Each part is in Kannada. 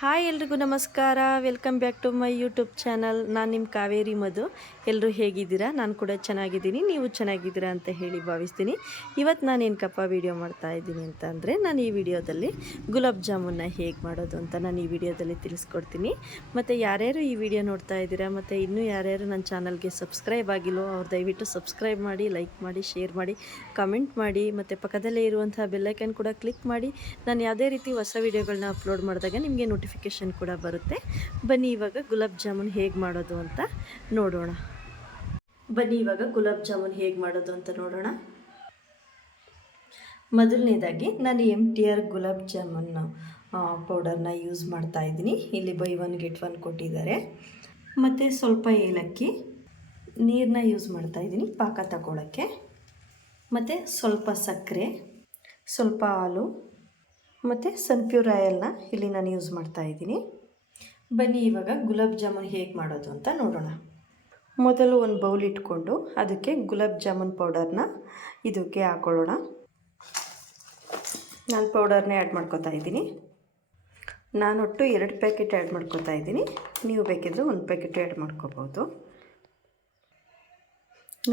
ಹಾಯ್ ಎಲ್ರಿಗೂ ನಮಸ್ಕಾರ. Welcome back to my YouTube channel. ನಾನು ನಿಮ್ಮ ಕಾವೇರಿ ಮಧು. ಎಲ್ಲರೂ ಹೇಗಿದ್ದೀರಾ? ನಾನು ಕೂಡ ಚೆನ್ನಾಗಿದ್ದೀನಿ, ನೀವು ಚೆನ್ನಾಗಿದ್ದೀರಾ ಅಂತ ಹೇಳಿ ಭಾವಿಸ್ತೀನಿ. ಇವತ್ತು ನಾನು ಏನಕ್ಕಪ್ಪ ವೀಡಿಯೋ ಮಾಡ್ತಾ ಇದ್ದೀನಿ ಅಂತ ಅಂದರೆ, ನಾನು ಈ ವಿಡಿಯೋದಲ್ಲಿ ಗುಲಾಬ್ ಜಾಮೂನ್ನ ಹೇಗೆ ಮಾಡೋದು ಅಂತ ನಾನು ಈ ವಿಡಿಯೋದಲ್ಲಿ ತಿಳಿಸ್ಕೊಡ್ತೀನಿ. ಮತ್ತು ಯಾರ್ಯಾರು ಈ ವಿಡಿಯೋ ನೋಡ್ತಾ ಇದ್ದೀರಾ ಮತ್ತು ಇನ್ನೂ ಯಾರ್ಯಾರು ನನ್ನ ಚಾನಲ್ಗೆ ಸಬ್ಸ್ಕ್ರೈಬ್ ಆಗಿಲ್ಲೋ ಅವ್ರು ದಯವಿಟ್ಟು ಸಬ್ಸ್ಕ್ರೈಬ್ ಮಾಡಿ, ಲೈಕ್ ಮಾಡಿ, ಶೇರ್ ಮಾಡಿ, ಕಮೆಂಟ್ ಮಾಡಿ ಮತ್ತು ಪಕ್ಕದಲ್ಲೇ ಇರುವಂಥ ಬೆಲ್ಲೈಕನ್ ಕೂಡ ಕ್ಲಿಕ್ ಮಾಡಿ. ನಾನು ಯಾವುದೇ ರೀತಿ ಹೊಸ ವೀಡಿಯೋಗಳನ್ನ ಅಪ್ಲೋಡ್ ಮಾಡಿದಾಗ ನಿಮಗೆ ನೋಟಿಫಿಕೇಷನ್ ಕೂಡ ಬರುತ್ತೆ. ಬನ್ನಿ ಇವಾಗ ಗುಲಾಬ್ ಜಾಮೂನ್ ಹೇಗೆ ಮಾಡೋದು ಅಂತ ನೋಡೋಣ. ಮೊದಲನೇದಾಗಿ ನಾನು MTR ಗುಲಾಬ್ ಜಾಮೂನ್ ಪೌಡರ್ನ ಯೂಸ್ ಮಾಡ್ತಾ ಇದ್ದೀನಿ. ಇಲ್ಲಿ ಬೈ ಒನ್ ಗೆಟ್ ಒನ್ ಕೊಟ್ಟಿದ್ದಾರೆ. ಮತ್ತು ಸ್ವಲ್ಪ ಏಲಕ್ಕಿ, ನೀರನ್ನ ಯೂಸ್ ಮಾಡ್ತಾ ಇದ್ದೀನಿ ಪಾಕ ತಗೊಳ್ಳೋಕ್ಕೆ, ಮತ್ತು ಸ್ವಲ್ಪ ಸಕ್ಕರೆ, ಸ್ವಲ್ಪ ಹಾಲು ಮತ್ತು ಸನ್ಪ್ಯೂರ್ ಆಯಿಲ್ನ ಇಲ್ಲಿ ನಾನು ಯೂಸ್ ಮಾಡ್ತಾ ಇದ್ದೀನಿ. ಬನ್ನಿ ಇವಾಗ ಗುಲಾಬ್ ಜಾಮೂನ್ ಹೇಗೆ ಮಾಡೋದು ಅಂತ ನೋಡೋಣ. ಮೊದಲು ಒಂದು ಬೌಲ್ ಇಟ್ಕೊಂಡು ಅದಕ್ಕೆ ಗುಲಾಬ್ ಜಾಮೂನ್ ಪೌಡರ್ನ ಇದಕ್ಕೆ ಹಾಕೊಳ್ಳೋಣ. ನಾನು ಪೌಡರ್ನೇ ಆ್ಯಡ್ ಮಾಡ್ಕೊತಾ ಇದ್ದೀನಿ. ನಾನೊಟ್ಟು 2 ಪ್ಯಾಕೆಟ್ ಆ್ಯಡ್ ಮಾಡ್ಕೊತಾ ಇದ್ದೀನಿ. ನೀವು ಬೇಕಿದ್ರೆ 1 ಪ್ಯಾಕೆಟ್ ಆ್ಯಡ್ ಮಾಡ್ಕೋಬೋದು.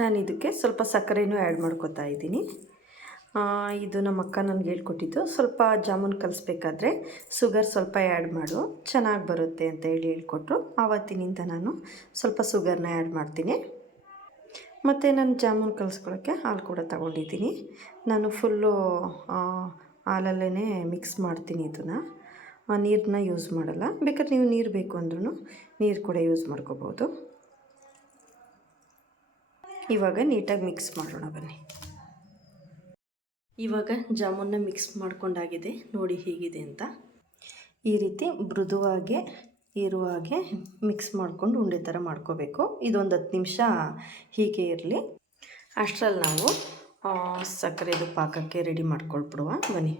ನಾನು ಇದಕ್ಕೆ ಸ್ವಲ್ಪ ಸಕ್ಕರೆನೂ ಆ್ಯಡ್ ಮಾಡ್ಕೊತಾ ಇದ್ದೀನಿ. ಇದು ನಮ್ಮ ಅಕ್ಕ ನನಗೆ ಹೇಳ್ಕೊಟ್ಟಿದ್ದು. ಸ್ವಲ್ಪ ಜಾಮೂನ್ ಕಲಿಸ್ಬೇಕಾದ್ರೆ ಶುಗರ್ ಸ್ವಲ್ಪ ಆ್ಯಡ್ ಮಾಡು, ಚೆನ್ನಾಗಿ ಬರುತ್ತೆ ಅಂತ ಹೇಳ್ಕೊಟ್ರು. ಆವತ್ತಿನಿಂದ ನಾನು ಸ್ವಲ್ಪ ಶುಗರ್ನ ಆ್ಯಡ್ ಮಾಡ್ತೀನಿ. ಮತ್ತು ನಾನು ಜಾಮೂನ್ ಕಲಿಸ್ಕೊಳ್ಳೋಕ್ಕೆ ಹಾಲು ಕೂಡ ತಗೊಂಡಿದ್ದೀನಿ. ನಾನು ಫುಲ್ಲು ಹಾಲಲ್ಲೇ ಮಿಕ್ಸ್ ಮಾಡ್ತೀನಿ. ಇದನ್ನು ನೀರನ್ನ ಯೂಸ್ ಮಾಡಲ್ಲ. ಬೇಕಾದ್ರೆ ನೀವು ನೀರು ಬೇಕು ಅಂದ್ರೂ ನೀರು ಕೂಡ ಯೂಸ್ ಮಾಡ್ಕೋಬೋದು. ಇವಾಗ ನೀಟಾಗಿ ಮಿಕ್ಸ್ ಮಾಡೋಣ ಬನ್ನಿ. ಇವಾಗ ಜಾಮೂನ್ನ ಮಿಕ್ಸ್ ಮಾಡ್ಕೊಂಡಾಗಿದೆ, ನೋಡಿ ಹೇಗಿದೆ ಅಂತ. ಈ ರೀತಿ ಮೃದುವಾಗೆ ಇರುವ ಹಾಗೆ ಮಿಕ್ಸ್ ಮಾಡ್ಕೊಂಡು ಉಂಡೆ ಥರ ಮಾಡ್ಕೋಬೇಕು. ಇದೊಂದು 10 ನಿಮಿಷ ಹೀಗೆ ಇರಲಿ. ಅಷ್ಟರಲ್ಲಿ ನಾವು ಸಕ್ಕರೆದು ಪಾಕಕ್ಕೆ ರೆಡಿ ಮಾಡ್ಕೊಳ್ಬಿಡುವ ಬನ್ನಿ.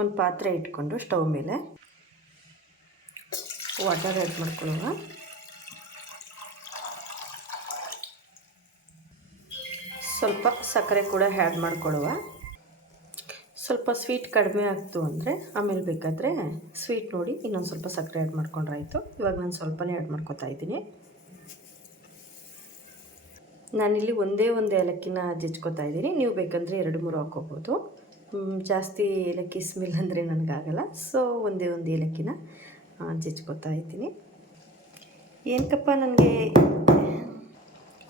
ಒಂದು ಪಾತ್ರೆ ಇಟ್ಕೊಂಡು ಸ್ಟವ್ ಮೇಲೆ ವಾಟರ್ ಆ್ಯಡ್ ಮಾಡ್ಕೊಳ್ಳುವ. ಸ್ವಲ್ಪ ಸಕ್ಕರೆ ಕೂಡ ಆ್ಯಡ್ ಮಾಡ್ಕೊಳ್ಳುವ. ಸ್ವಲ್ಪ ಸ್ವೀಟ್ ಕಡಿಮೆ ಆಗ್ತು ಅಂದರೆ ಆಮೇಲೆ ಬೇಕಾದರೆ ಸ್ವೀಟ್ ನೋಡಿ ಇನ್ನೊಂದು ಸ್ವಲ್ಪ ಸಕ್ಕರೆ ಆ್ಯಡ್ ಮಾಡ್ಕೊಂಡ್ರೆ ಆಯಿತು. ಇವಾಗ ನಾನು ಸ್ವಲ್ಪನೇ ಆ್ಯಡ್ ಮಾಡ್ಕೊತಾ ಇದ್ದೀನಿ. ನಾನಿಲ್ಲಿ ಒಂದೇ ಒಂದು ಏಲಕ್ಕಿನ ಜಜ್ಕೊತಾ ಇದ್ದೀನಿ. ನೀವು ಬೇಕಂದರೆ 2-3 ಹಾಕ್ಕೋಬೋದು. ಜಾಸ್ತಿ ಏಲಕ್ಕಿ ಸ್ಮೆಲ್ ಅಂದರೆ ನನಗಾಗಲ್ಲ, ಸೊ ಒಂದೇ ಒಂದು ಏಲಕ್ಕಿನ ಜಜ್ಕೊತಾ ಇದ್ದೀನಿ. ಏನಕ್ಕಪ್ಪ ನನಗೆ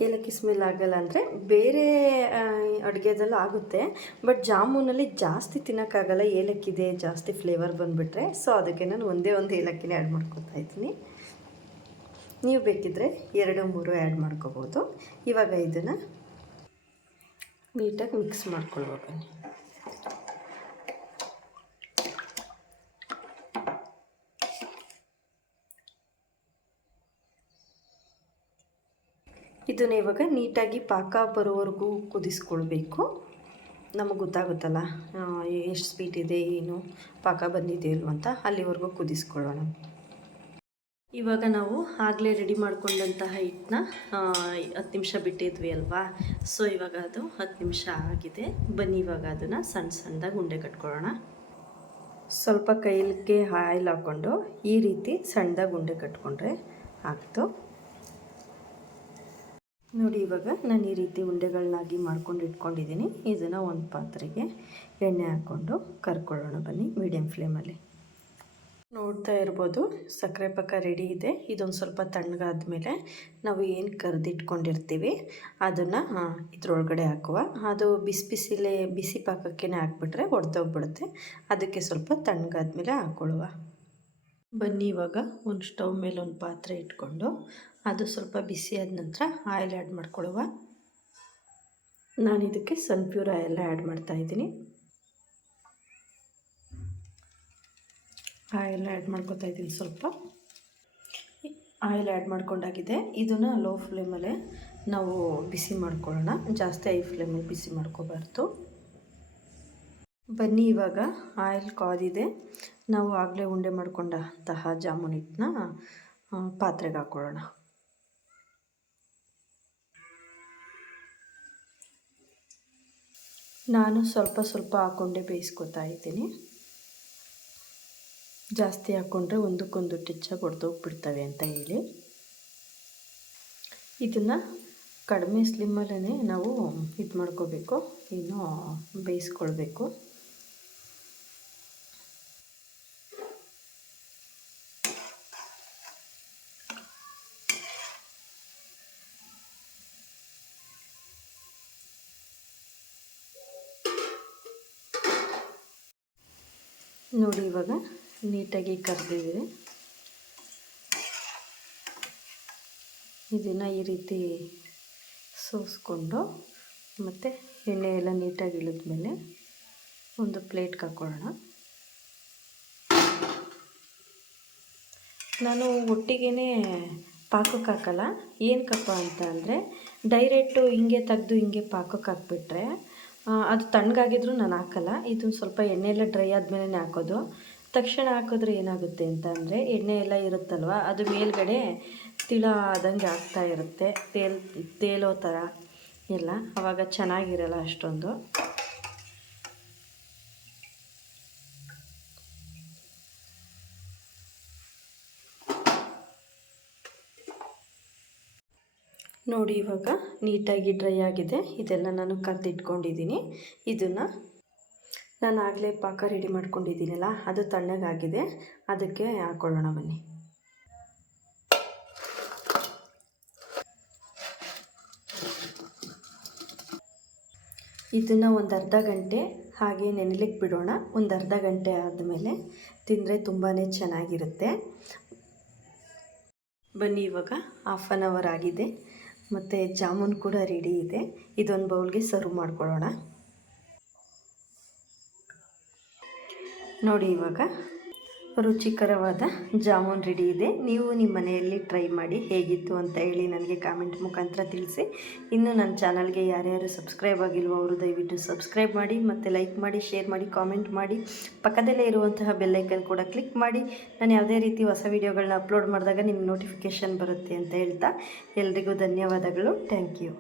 ಏಲಕ್ಕಿ ಸ್ಮೆಲ್ ಆಗಲ್ಲ ಅಂದರೆ, ಬೇರೆ ಅಡುಗೆದೆಲ್ಲ ಆಗುತ್ತೆ, ಬಟ್ ಜಾಮೂನಲ್ಲಿ ಜಾಸ್ತಿ ತಿನ್ನೋಕ್ಕಾಗಲ್ಲ, ಏಲಕ್ಕಿದೆ ಜಾಸ್ತಿ ಫ್ಲೇವರ್ ಬಂದುಬಿಟ್ರೆ. ಸೊ ಅದಕ್ಕೆ ನಾನು ಒಂದೇ ಒಂದು ಏಲಕ್ಕಿನ ಆ್ಯಡ್ ಮಾಡ್ಕೊತಾ ಇದ್ದೀನಿ. ನೀವು ಬೇಕಿದ್ದರೆ 2-3 ಆ್ಯಡ್ ಮಾಡ್ಕೋಬೋದು. ಇವಾಗ ಇದನ್ನು ನೀಟಾಗಿ ಮಿಕ್ಸ್ ಮಾಡ್ಕೊಳ್ಳುವ ಬನ್ನಿ. ಇದನ್ನು ಇವಾಗ ನೀಟಾಗಿ ಪಾಕ ಬರೋವರೆಗೂ ಕುದಿಸ್ಕೊಳ್ಬೇಕು. ನಮಗೆ ಗೊತ್ತಾಗುತ್ತಲ್ಲ ಎಷ್ಟು ಸ್ವೀಟ್ ಇದೆ, ಏನು ಪಾಕ ಬಂದಿದೆ ಇಲ್ವ ಅಂತ. ಅಲ್ಲಿವರೆಗೂ ಕುದಿಸ್ಕೊಳ್ಳೋಣ. ಇವಾಗ ನಾವು ಆಗಲೇ ರೆಡಿ ಮಾಡ್ಕೊಂಡಂತಹ ಹಿಟ್ಟನ್ನ 10 ನಿಮಿಷ ಬಿಟ್ಟಿದ್ವಿ ಅಲ್ವಾ. ಸೊ ಇವಾಗ ಅದು 10 ನಿಮಿಷ ಆಗಿದೆ. ಬನ್ನಿ ಇವಾಗ ಅದನ್ನು ಸಣ್ಣ ಸಣ್ಣದಾಗಿ ಉಂಡೆ ಕಟ್ಕೊಳ್ಳೋಣ. ಸ್ವಲ್ಪ ಕೈಲಿಗೆ ಆಯಿಲ್ ಹಾಕ್ಕೊಂಡು ಈ ರೀತಿ ಸಣ್ಣದಾಗಿ ಉಂಡೆ ಕಟ್ಕೊಂಡ್ರೆ ಆಗ್ತು. ನೋಡಿ ಇವಾಗ ನಾನು ಈ ರೀತಿ ಉಂಡೆಗಳನ್ನಾಗಿ ಮಾಡ್ಕೊಂಡು ಇಟ್ಕೊಂಡಿದ್ದೀನಿ. ಇದನ್ನು ಒಂದು ಪಾತ್ರೆಗೆ ಎಣ್ಣೆ ಹಾಕ್ಕೊಂಡು ಕರ್ಕೊಳ್ಳೋಣ ಬನ್ನಿ ಮೀಡಿಯಮ್ ಫ್ಲೇಮಲ್ಲಿ. ನೋಡ್ತಾ ಇರ್ಬೋದು ಸಕ್ಕರೆ ಪಾಕ ರೆಡಿ ಇದೆ. ಇದೊಂದು ಸ್ವಲ್ಪ ತಣ್ಣಗಾದ್ಮೇಲೆ ನಾವು ಏನು ಕರೆದಿಟ್ಕೊಂಡಿರ್ತೀವಿ ಅದನ್ನು ಇದ್ರೊಳಗಡೆ ಹಾಕುವ. ಅದು ಬಿಸಿ ಪಾಕಕ್ಕೆ ಹಾಕ್ಬಿಟ್ರೆ ಒಡೆದೋಗ್ಬಿಡುತ್ತೆ. ಅದಕ್ಕೆ ಸ್ವಲ್ಪ ತಣ್ಣಗಾದ್ಮೇಲೆ ಹಾಕ್ಕೊಳ್ಳುವ. ಬನ್ನಿ ಇವಾಗ ಒಂದು ಸ್ಟವ್ ಮೇಲೆ ಒಂದು ಪಾತ್ರೆ ಇಟ್ಕೊಂಡು ಅದು ಸ್ವಲ್ಪ ಬಿಸಿ ಆದ ನಂತರ ಆಯಿಲ್ ಆ್ಯಡ್ ಮಾಡ್ಕೊಳ್ಳುವ. ನಾನು ಇದಕ್ಕೆ ಸನ್ಪ್ಯೂರ್ ಆಯಿಲ್ ಆ್ಯಡ್ ಮಾಡ್ತಾಯಿದ್ದೀನಿ. ಆಯಿಲ್ ಆ್ಯಡ್ ಮಾಡ್ಕೊತಾ ಇದ್ದೀನಿ. ಸ್ವಲ್ಪ ಆಯಿಲ್ ಆ್ಯಡ್ ಮಾಡ್ಕೊಂಡಾಗಿದೆ. ಇದನ್ನು ಲೋ ಫ್ಲೇಮಲ್ಲೇ ನಾವು ಬಿಸಿ ಮಾಡ್ಕೊಳ್ಳೋಣ, ಜಾಸ್ತಿ ಹೈ ಫ್ಲೇಮಲ್ಲಿ ಬಿಸಿ ಮಾಡ್ಕೋಬಾರ್ದು. ಬನ್ನಿ ಇವಾಗ ಆಯಿಲ್ ಕಾದಿದೆ. ನಾವು ಆಗಲೇ ಉಂಡೆ ಮಾಡ್ಕೊಂಡಂತಹ ಜಾಮೂನ್ ಹಿಟ್ಟನ್ನ ಪಾತ್ರೆಗೆ ಹಾಕ್ಕೊಳ್ಳೋಣ. ನಾನು ಸ್ವಲ್ಪ ಸ್ವಲ್ಪ ಹಾಕ್ಕೊಂಡೆ ಬೇಯಿಸ್ಕೊತಾ ಇದ್ದೀನಿ. ಜಾಸ್ತಿ ಹಾಕ್ಕೊಂಡ್ರೆ ಒಂದಕ್ಕೊಂದು ಟೆಚ್ಚಾಗಿ ಹೊಡೆದೋಗ್ಬಿಡ್ತವೆ ಅಂತ ಹೇಳಿ ಇದನ್ನು ಕಡಿಮೆ ಸ್ಲಿಮ್ಮಲ್ಲೇ ನಾವು ಇದು ಮಾಡ್ಕೋಬೇಕು, ಇನ್ನು ಬೇಯಿಸ್ಕೊಳ್ಬೇಕು. ನೋಡಿ ಇವಾಗ ನೀಟಾಗಿ ಕರೆದಿದೆ. ಇದನ್ನು ಈ ರೀತಿ ಸೋಸ್ಕೊಂಡು ಮತ್ತು ಎಣ್ಣೆ ಎಲ್ಲ ನೀಟಾಗಿ ಇಳಿದ್ಮೇಲೆ ಒಂದು ಪ್ಲೇಟ್ಗೆ ಹಾಕ್ಕೊಳ್ಳೋಣ. ನಾನು ಒಟ್ಟಿಗೆ ಪಾಕಕ್ಕೆ ಹಾಕಲ್ಲ. ಏನಕ್ಕಪ್ಪ ಅಂತ ಅಂದರೆ ಡೈರೆಕ್ಟು ಹಿಂಗೆ ತೆಗೆದು ಹಿಂಗೆ ಪಾಕಕ್ಕೆ ಹಾಕ್ಬಿಟ್ರೆ ಅದು ತಣ್ಣಗಾಗಿದ್ರೂ ನಾನು ಹಾಕಲ್ಲ. ಇದು ಸ್ವಲ್ಪ ಎಣ್ಣೆ ಎಲ್ಲ ಡ್ರೈ ಆದಮೇಲೆ ಹಾಕೋದು. ತಕ್ಷಣ ಹಾಕಿದ್ರೆ ಏನಾಗುತ್ತೆ ಅಂತ ಅಂದರೆ ಎಣ್ಣೆ ಎಲ್ಲ ಇರುತ್ತಲ್ವ, ಅದು ಮೇಲ್ಗಡೆ ತಿಳ ಆದಂಗೆ ಆಗ್ತಾ ಇರುತ್ತೆ, ತೇಲೋ ಥರ ಎಲ್ಲ. ಆವಾಗ ಚೆನ್ನಾಗಿರಲ್ಲ ಅಷ್ಟೊಂದು. ನೋಡಿ ಇವಾಗ ನೀಟಾಗಿ ಡ್ರೈ ಆಗಿದೆ. ಇದೆಲ್ಲ ನಾನು ಕರೆದಿಟ್ಕೊಂಡಿದ್ದೀನಿ. ಇದನ್ನು ನಾನು ಆಗಲೇ ಪಾಕ ರೆಡಿ ಮಾಡ್ಕೊಂಡಿದ್ದೀನಲ್ಲ, ಅದು ತಣ್ಣಗಾಗಿದೆ, ಅದಕ್ಕೆ ಹಾಕ್ಕೊಳ್ಳೋಣ ಬನ್ನಿ. ಇದನ್ನು ಒಂದು ಅರ್ಧ ಗಂಟೆ ಹಾಗೆ ನೆನೆಲಿಕ್ಕೆ ಬಿಡೋಣ. ಒಂದು ಅರ್ಧ ಗಂಟೆ ಆದಮೇಲೆ ತಿಂದರೆ ತುಂಬಾ ಚೆನ್ನಾಗಿರುತ್ತೆ. ಬನ್ನಿ, ಇವಾಗ 1/2 ಅವರ್ ಆಗಿದೆ ಮತ್ತು ಜಾಮೂನ್ ಕೂಡ ರೆಡಿ ಇದೆ. ಇದೊಂದು ಬೌಲ್ಗೆ ಸರ್ವ್ ಮಾಡ್ಕೊಳ್ಳೋಣ. ನೋಡಿ ಇವಾಗ ರುಚಿಕರವಾದ ಜಾಮೂನ್ ರೆಡಿ ಇದೆ. ನೀವು ನಿಮ್ಮ ಮನೆಯಲ್ಲಿ ಟ್ರೈ ಮಾಡಿ ಹೇಗಿತ್ತು ಅಂತ ಹೇಳಿ ನನಗೆ ಕಾಮೆಂಟ್ ಮುಖಾಂತರ ತಿಳಿಸಿ. ಇನ್ನು ನನ್ನ ಚಾನಲ್ಗೆ ಯಾರ್ಯಾರು ಸಬ್ಸ್ಕ್ರೈಬ್ ಆಗಿಲ್ವೋ ಅವರು ದಯವಿಟ್ಟು ಸಬ್ಸ್ಕ್ರೈಬ್ ಮಾಡಿ ಮತ್ತು ಲೈಕ್ ಮಾಡಿ, ಶೇರ್ ಮಾಡಿ, ಕಾಮೆಂಟ್ ಮಾಡಿ. ಪಕ್ಕದಲ್ಲೇ ಇರುವಂತಹ ಬೆಲ್ಲೈಕನ್ ಕೂಡ ಕ್ಲಿಕ್ ಮಾಡಿ. ನಾನು ಯಾವುದೇ ರೀತಿ ಹೊಸ ವೀಡಿಯೋಗಳನ್ನ ಅಪ್ಲೋಡ್ ಮಾಡಿದಾಗ ನಿಮ್ಗೆ ನೋಟಿಫಿಕೇಷನ್ ಬರುತ್ತೆ ಅಂತ ಹೇಳ್ತಾ ಎಲ್ರಿಗೂ ಧನ್ಯವಾದಗಳು. Thank you.